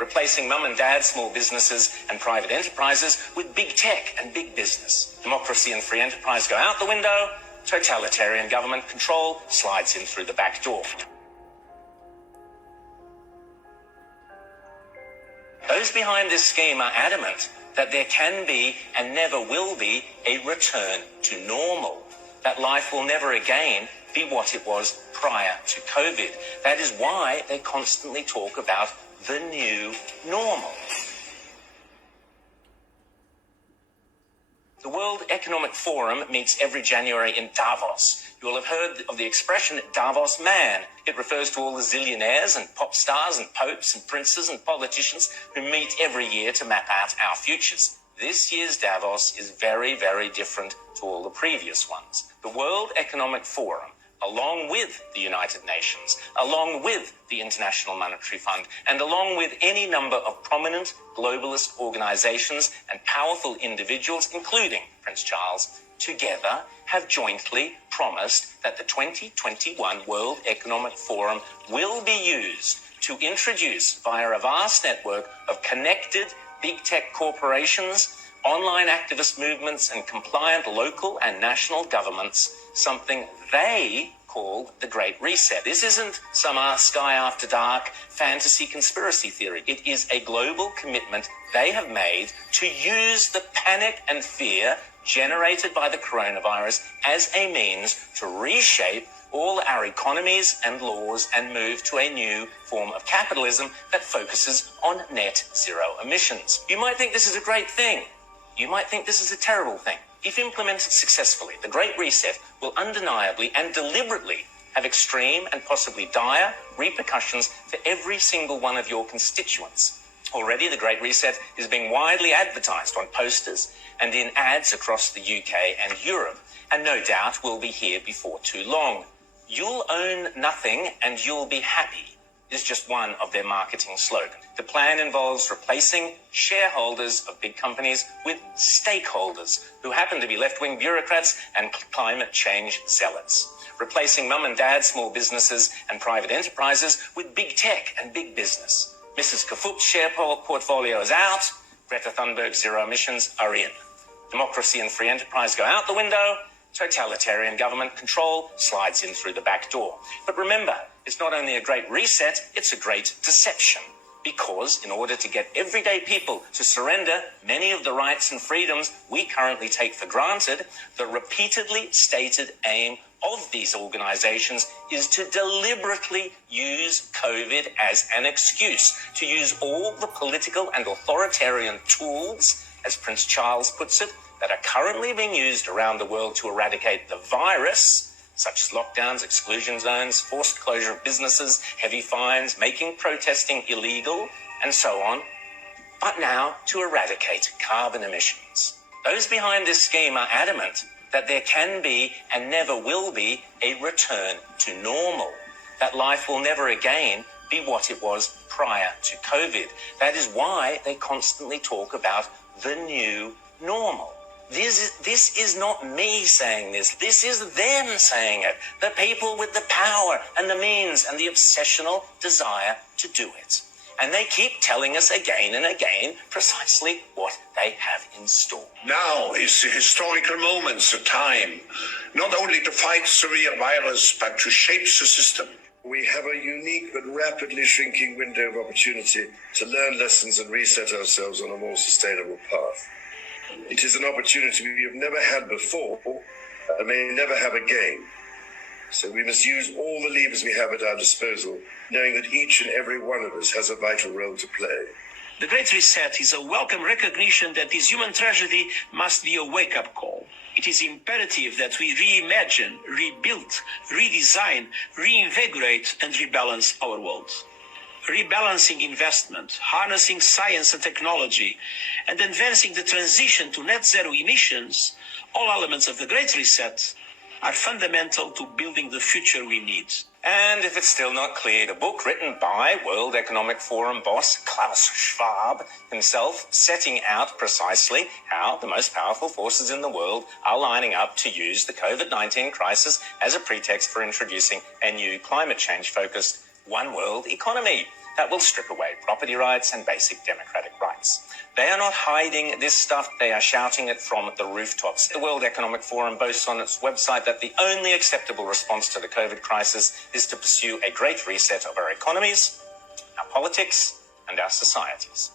replacing mum and dad small businesses and private enterprises with big tech and big business. Democracy and free enterprise go out the window, totalitarian government control slides in through the back door. Those behind this scheme are adamant that there can be and never will be a return to normal, that life will never again be what it was prior to COVID. That is why they constantly talk about the new normal. The World Economic Forum meets every January in Davos. You will have heard of the expression Davos man. It refers to all the zillionaires and pop stars and popes and princes and politicians who meet every year to map out our futures. This year's Davos is very, very different to all the previous ones. The World Economic Forum, along with the United Nations, along with the International Monetary Fund, and along with any number of prominent globalist organizations and powerful individuals, including Prince Charles, together have jointly promised that the 2021 World Economic Forum will be used to introduce, via a vast network of connected big tech corporations, online activist movements, and compliant local and national governments, something they called the Great Reset. This isn't some Sky After Dark fantasy conspiracy theory. It is a global commitment they have made to use the panic and fear generated by the coronavirus as a means to reshape all our economies and laws and move to a new form of capitalism that focuses on net zero emissions. You might think this is a great thing. You might think this is a terrible thing. If implemented successfully, the Great Reset will undeniably and deliberately have extreme and possibly dire repercussions for every single one of your constituents. Already, the Great Reset is being widely advertised on posters and in ads across the UK and Europe, and no doubt will be here before too long. You'll own nothing and you'll be happy is just one of their marketing slogans. The plan involves replacing shareholders of big companies with stakeholders who happen to be left-wing bureaucrats and climate change zealots. Replacing mum and dad small businesses and private enterprises with big tech and big business. Mrs. Kafup's share portfolio is out. Greta Thunberg's zero emissions are in. Democracy and free enterprise go out the window. Totalitarian government control slides in through the back door. But remember, it's not only a great reset, it's a great deception. Because in order to get everyday people to surrender many of the rights and freedoms we currently take for granted, the repeatedly stated aim of these organizations is to deliberately use COVID as an excuse, to use all the political and authoritarian tools, as Prince Charles puts it, that are currently being used around the world to eradicate the virus, such as lockdowns, exclusion zones, forced closure of businesses, heavy fines, making protesting illegal, and so on, but now to eradicate carbon emissions. Those behind this scheme are adamant that there can be and never will be a return to normal, that life will never again be what it was prior to COVID. That is why they constantly talk about the new normal. This is not me saying this. This is them saying it. The people with the power and the means and the obsessional desire to do it. And they keep telling us again and again precisely what they have in store. Now is a historical moment, a time, not only to fight the virus, but to shape the system. We have a unique but rapidly shrinking window of opportunity to learn lessons and reset ourselves on a more sustainable path. It is an opportunity we have never had before and may never have again. So we must use all the levers we have at our disposal, knowing that each and every one of us has a vital role to play. The Great Reset is a welcome recognition that this human tragedy must be a wake-up call. It is imperative that we reimagine, rebuild, redesign, reinvigorate and rebalance our world. Rebalancing investment, harnessing science and technology, and advancing the transition to net zero emissions, all elements of the Great Reset, are fundamental to building the future we need. And if it's still not clear, the book written by World Economic Forum boss Klaus Schwab himself, setting out precisely how the most powerful forces in the world are lining up to use the COVID-19 crisis as a pretext for introducing a new climate change-focused one world economy. that will strip away property rights and basic democratic rights. They are not hiding this stuff, they are shouting it from the rooftops. The World Economic Forum boasts on its website that the only acceptable response to the COVID crisis is to pursue a great reset of our economies, our politics, and our societies.